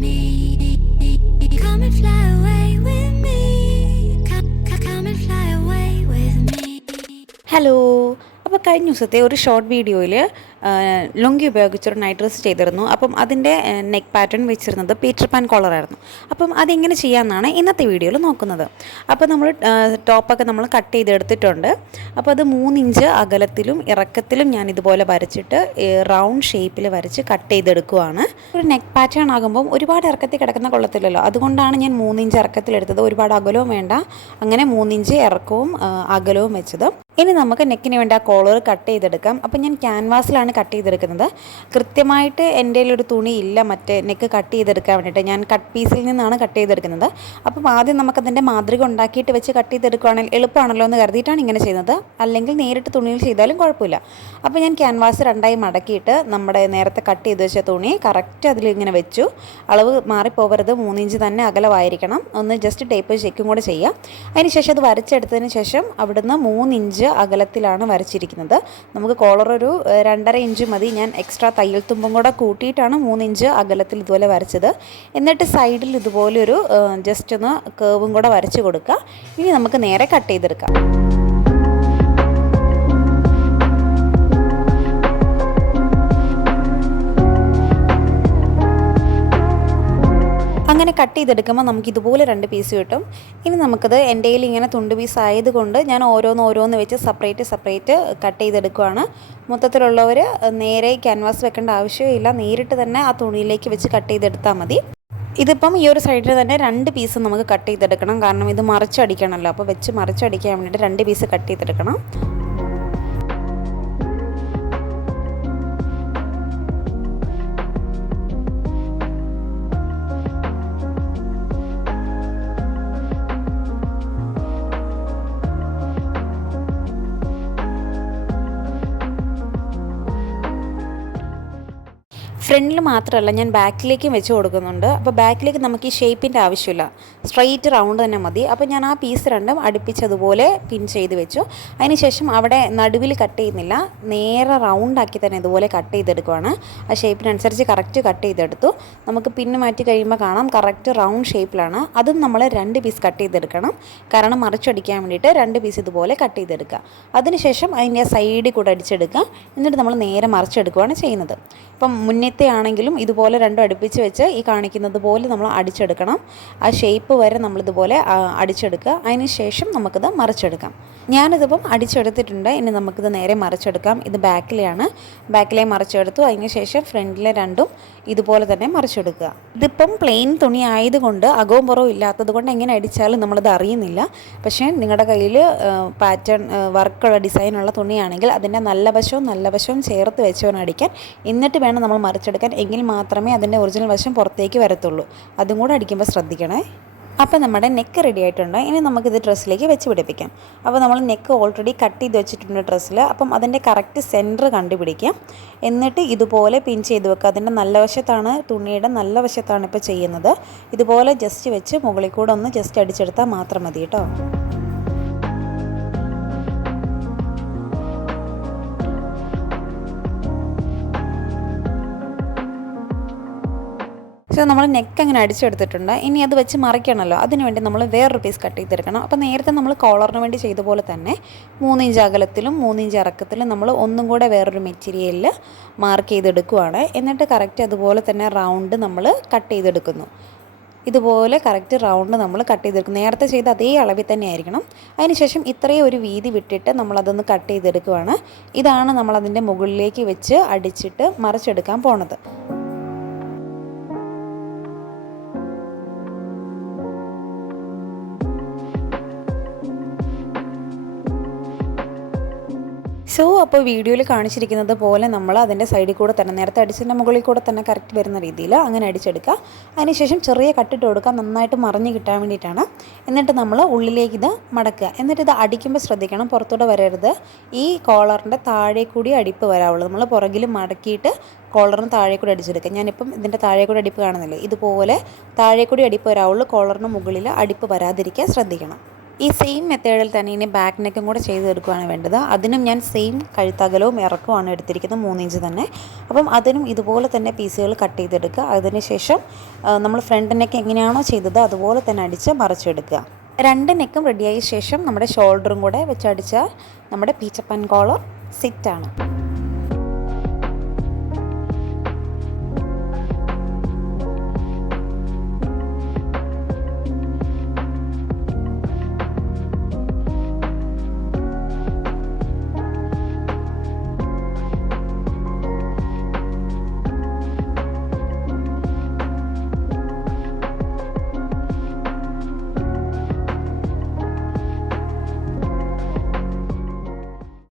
me. Come and fly away with me. Come and fly away with me. Hello. അപ്പോൾ കഴിഞ്ഞ ദിവസത്തെ ഒരു short വീഡിയോയിൽ ലുങ്കി ഉപയോഗിച്ചൊരു നൈറ്റ് ഡ്രസ്സ് ചെയ്തിരുന്നു. അപ്പം അതിൻ്റെ നെക്ക് പാറ്റേൺ വെച്ചിരുന്നത് പീറ്റർ പാൻ കോളറായിരുന്നു. അപ്പം അതെങ്ങനെ ചെയ്യാമെന്നാണ് ഇന്നത്തെ വീഡിയോയിൽ നോക്കുന്നത്. അപ്പോൾ നമ്മൾ ടോപ്പൊക്കെ നമ്മൾ കട്ട് ചെയ്തെടുത്തിട്ടുണ്ട്. അപ്പോൾ അത് 3 ഇഞ്ച് അകലത്തിലും ഇറക്കത്തിലും ഞാൻ ഇതുപോലെ വരച്ചിട്ട് റൗണ്ട് ഷേപ്പിൽ വരച്ച് കട്ട് ചെയ്തെടുക്കുകയാണ്. ഒരു നെക്ക് പാറ്റേൺ ആകുമ്പം ഒരുപാട് ഇറക്കത്തിൽ കിടക്കുന്ന കൊള്ളത്തില്ലല്ലോ, അതുകൊണ്ടാണ് ഞാൻ 3 ഇഞ്ച് ഇറക്കത്തിലെടുത്തത്. ഒരുപാട് അകലവും വേണ്ട, അങ്ങനെ 3 ഇഞ്ച് ഇറക്കവും അകലവും വെച്ചത്. ഇനി നമുക്ക് നെക്കിന് വേണ്ടി ആ കോളർ കട്ട് ചെയ്തെടുക്കാം. അപ്പം ഞാൻ ക്യാൻവാസിലാണ് കട്ട് ചെയ്തെടുക്കുന്നത്. കൃത്യമായിട്ട് എൻ്റെ ഒരു തുണി ഇല്ല മറ്റേ നെക്ക് കട്ട് ചെയ്തെടുക്കാൻ വേണ്ടിയിട്ട്. ഞാൻ കട്ട് പീസിൽ നിന്നാണ് കട്ട് ചെയ്തെടുക്കുന്നത്. അപ്പം ആദ്യം നമുക്കതിൻ്റെ മാതൃക ഉണ്ടാക്കിയിട്ട് വെച്ച് കട്ട് ചെയ്തെടുക്കുകയാണെങ്കിൽ എളുപ്പമാണല്ലോ എന്ന് കരുതിയിട്ടാണ് ഇങ്ങനെ ചെയ്യുന്നത്. അല്ലെങ്കിൽ നേരിട്ട് തുണിയിൽ ചെയ്താലും കുഴപ്പമില്ല. അപ്പോൾ ഞാൻ ക്യാൻവാസ് 2ആയി മടക്കിയിട്ട് നമ്മുടെ നേരത്തെ കട്ട് ചെയ്ത് വെച്ച തുണി കറക്റ്റ് അതിലിങ്ങനെ വെച്ചു. അളവ് മാറിപ്പോകരുത്, 3 ഇഞ്ച് തന്നെ അകലമായിരിക്കണം. ഒന്ന് ജസ്റ്റ് ടേപ്പ് ചെക്കും കൂടെ ചെയ്യാം. അതിനുശേഷം അത് വരച്ചെടുത്തതിന് ശേഷം അവിടുന്ന് 3 ഇഞ്ച് അകലത്തിലാണ് വരച്ചിരിക്കുന്നത്. നമുക്ക് കോളർ ഒരു 2.5 ഇഞ്ച് മതി. ഞാൻ എക്സ്ട്രാ തയ്യൽ തുമ്പും കൂടെ കൂട്ടിയിട്ടാണ് 3 ഇഞ്ച് അകലത്തിൽ ഇതുപോലെ വരച്ചത്. എന്നിട്ട് സൈഡിൽ ഇതുപോലെ ഒരു ജസ്റ്റ് ഒന്ന് കേവും കൂടെ വരച്ച് കൊടുക്കുക. ഇനി നമുക്ക് നേരെ കട്ട് ചെയ്തെടുക്കാം. അങ്ങനെ കട്ട് ചെയ്തെടുക്കുമ്പോൾ നമുക്ക് ഇതുപോലെ 2 പീസ് കിട്ടും. ഇനി നമുക്കത് എൻ്റെ കയ്യിൽ ഇങ്ങനെ തുണ്ട് പീസ് ആയതുകൊണ്ട് ഞാൻ ഓരോന്ന് വെച്ച് സെപ്പറേറ്റ് കട്ട് ചെയ്തെടുക്കുകയാണ്. മൊത്തത്തിലുള്ളവർ നേരെ ക്യാൻവാസ് വെക്കേണ്ട ആവശ്യമില്ല, നേരിട്ട് തന്നെ ആ തുണിയിലേക്ക് വെച്ച് കട്ട് ചെയ്തെടുത്താൽ മതി. ഇതിപ്പം ഈ ഒരു സൈഡിൽ തന്നെ 2 പീസ് നമുക്ക് കട്ട് ചെയ്തെടുക്കണം, കാരണം ഇത് മറിച്ചടിക്കണമല്ലോ. അപ്പോൾ വെച്ച് മറിച്ചടിക്കാൻ വേണ്ടിയിട്ട് 2 പീസ് കട്ട് ചെയ്തെടുക്കണം. ഫ്രണ്ടിൽ മാത്രമല്ല, ഞാൻ ബാക്കിലേക്കും വെച്ച് കൊടുക്കുന്നുണ്ട്. അപ്പോൾ ബാക്കിലേക്ക് നമുക്ക് ഈ ഷേപ്പിൻ്റെ ആവശ്യമില്ല, സ്ട്രെയിറ്റ് റൗണ്ട് തന്നെ മതി. അപ്പോൾ ഞാൻ ആ പീസ് 2ഉം അടുപ്പിച്ചതുപോലെ പിൻ ചെയ്ത് വെച്ചു. അതിനുശേഷം അവിടെ നടുവിൽ കട്ട് ചെയ്യുന്നില്ല, നേരെ റൗണ്ടാക്കി തന്നെ ഇതുപോലെ കട്ട് ചെയ്തെടുക്കുവാണ്. ആ ഷേപ്പിനനുസരിച്ച് കറക്റ്റ് കട്ട് ചെയ്തെടുത്തു. നമുക്ക് പിന്ന് മാറ്റി കഴിയുമ്പോൾ കാണാം കറക്റ്റ് റൗണ്ട് ഷേപ്പിലാണ്. അതും നമ്മൾ 2 പീസ് കട്ട് ചെയ്തെടുക്കണം, കാരണം മറിച്ചടിക്കാൻ വേണ്ടിയിട്ട് 2 പീസ് ഇതുപോലെ കട്ട് ചെയ്തെടുക്കുക. അതിനുശേഷം അതിൻ്റെ സൈഡിൽ കൂടെ അടിച്ചെടുക്കുക. എന്നിട്ട് നമ്മൾ നേരെ മറിച്ചെടുക്കുകയാണ് ചെയ്യുന്നത്. ഇപ്പം മുന്നത്തെ ആണെങ്കിലും ഇതുപോലെ 2ഉം അടുപ്പിച്ച് വെച്ച് ഈ കാണിക്കുന്നത് പോലെ നമ്മൾ അടിച്ചെടുക്കണം. ആ ഷേപ്പ് വരെ നമ്മളിതുപോലെ അടിച്ചെടുക്കുക. അതിന് ശേഷം നമുക്കിത് മറിച്ചെടുക്കാം. ഞാനിതിപ്പം അടിച്ചെടുത്തിട്ടുണ്ട്. ഇനി നമുക്കിത് നേരെ മറിച്ചെടുക്കാം. ഇത് ബാക്കിലെ മറിച്ചെടുത്തു. അതിന് ശേഷം ഫ്രണ്ടിലെ 2ഉം ഇതുപോലെ തന്നെ മറിച്ചെടുക്കുക. ഇതിപ്പം പ്ലെയിൻ തുണി ആയതുകൊണ്ട് അകവും പുറവും ഇല്ലാത്തത് കൊണ്ട് എങ്ങനെ അടിച്ചാലും നമ്മളത് അറിയുന്നില്ല. പക്ഷേ നിങ്ങളുടെ കയ്യിൽ പാറ്റേൺ വർക്കുള്ള ഡിസൈനുള്ള തുണിയാണെങ്കിൽ അതിൻ്റെ നല്ല വശവും ചേർത്ത് വെച്ചവൻ അടിക്കാൻ. എന്നിട്ട് വേണം നമ്മൾ മറിച്ചെടുക്കാൻ, എങ്കിൽ മാത്രമേ അതിൻ്റെ ഒറിജിനൽ വശം പുറത്തേക്ക് വരത്തുള്ളൂ. അതും കൂടെ അടിക്കുമ്പോൾ ശ്രദ്ധിക്കണേ. അപ്പോൾ നമ്മുടെ നെക്ക് റെഡി ആയിട്ടുണ്ട്. ഇനി നമുക്കിത് ഡ്രസ്സിലേക്ക് വെച്ച് പിടിപ്പിക്കാം. അപ്പോൾ നമ്മൾ നെക്ക് ഓൾറെഡി കട്ട് ചെയ്ത് വെച്ചിട്ടുണ്ട് ഡ്രസ്സിൽ. അപ്പം അതിൻ്റെ കറക്റ്റ് സെൻറ്റർ കണ്ടുപിടിക്കാം. എന്നിട്ട് ഇതുപോലെ പിൻ ചെയ്ത് വെക്കുക. അതിൻ്റെ നല്ല വശത്താണ്, തുണിയുടെ നല്ല വശത്താണ് ഇപ്പോൾ ചെയ്യുന്നത്. ഇതുപോലെ ജസ്റ്റ് വെച്ച് മുകളിൽ കൂടെ ഒന്ന് ജസ്റ്റ് അടിച്ചെടുത്താൽ മാത്രം മതി കേട്ടോ. പക്ഷേ നമ്മൾ നെക്ക് അങ്ങനെ അടിച്ചെടുത്തിട്ടുണ്ട്. ഇനി അത് വെച്ച് മറിക്കണമല്ലോ, അതിനുവേണ്ടി നമ്മൾ വേറൊരു പീസ് കട്ട് ചെയ്തെടുക്കണം. അപ്പോൾ നേരത്തെ നമ്മൾ കോളറിന് വേണ്ടി ചെയ്ത പോലെ തന്നെ 3 ഇഞ്ച് അകലത്തിലും 3 ഇഞ്ച് ഇറക്കത്തിലും നമ്മൾ ഒന്നും കൂടെ വേറൊരു മെറ്റീരിയലിൽ മാർക്ക് ചെയ്തെടുക്കുകയാണ്. എന്നിട്ട് കറക്റ്റ് അതുപോലെ തന്നെ റൗണ്ട് നമ്മൾ കട്ട് ചെയ്തെടുക്കുന്നു. ഇതുപോലെ കറക്റ്റ് റൗണ്ട് നമ്മൾ കട്ട് ചെയ്തെടുക്കും. നേരത്തെ ചെയ്ത അതേ അളവിൽ തന്നെ ആയിരിക്കണം. അതിനുശേഷം ഇത്രയും ഒരു വീതി വിട്ടിട്ട് നമ്മളതൊന്ന് കട്ട് ചെയ്തെടുക്കുകയാണ്. ഇതാണ് നമ്മളതിൻ്റെ മുകളിലേക്ക് വെച്ച് അടിച്ചിട്ട് മറിച്ചെടുക്കാൻ പോണത്. അപ്പോൾ വീഡിയോയിൽ കാണിച്ചിരിക്കുന്നത് പോലെ നമ്മൾ അതിൻ്റെ സൈഡിൽ കൂടെ തന്നെ നേരത്തെ അടിച്ചതിൻ്റെ മുകളിൽ കൂടെ തന്നെ കറക്റ്റ് വരുന്ന രീതിയിൽ അങ്ങനെ അടിച്ചെടുക്കുക. അതിനുശേഷം ചെറിയ കട്ടിട്ട് കൊടുക്കുക, നന്നായിട്ട് മറിഞ്ഞ് കിട്ടാൻ വേണ്ടിയിട്ടാണ്. എന്നിട്ട് നമ്മൾ ഉള്ളിലേക്ക് ഇത് മടക്കുക. എന്നിട്ട് ഇത് അടിക്കുമ്പോൾ ശ്രദ്ധിക്കണം, പുറത്തൂടെ വരരുത്. ഈ കോളറിൻ്റെ താഴെ കൂടി അടിപ്പ് വരാവുള്ളൂ. നമ്മൾ പുറകിൽ മടക്കിയിട്ട് കോളറിന് താഴെ കൂടി അടിച്ചെടുക്കുക. ഞാനിപ്പം ഇതിൻ്റെ താഴെ കൂടി അടിപ്പ് കാണുന്നില്ലേ, ഇതുപോലെ താഴെ കൂടി അടിപ്പ് വരാവുള്ളൂ. കോളറിന് മുകളിൽ അടിപ്പ് വരാതിരിക്കാൻ ശ്രദ്ധിക്കണം. ഈ സെയിം മെത്തേഡിൽ തന്നെ ഇനി ബാക്ക് നെക്കും കൂടെ ചെയ്തെടുക്കുകയാണ് വേണ്ടത്. അതിനും ഞാൻ സെയിം കഴുത്തകലവും ഇറക്കവുമാണ് എടുത്തിരിക്കുന്നത്, 3 ഇഞ്ച് തന്നെ. അപ്പം അതിനും ഇതുപോലെ തന്നെ പീസുകൾ കട്ട് ചെയ്തെടുക്കുക. അതിനുശേഷം നമ്മൾ ഫ്രണ്ട് നെക്ക് എങ്ങനെയാണോ ചെയ്തത് അതുപോലെ തന്നെ അടിച്ച് മറിച്ചെടുക്കുക. 2 നെക്കും റെഡിയായ ശേഷം നമ്മുടെ ഷോൾഡറും കൂടെ വെച്ചടിച്ചാൽ നമ്മുടെ പീച്ചപ്പൻ കോളർ സെറ്റാണ്.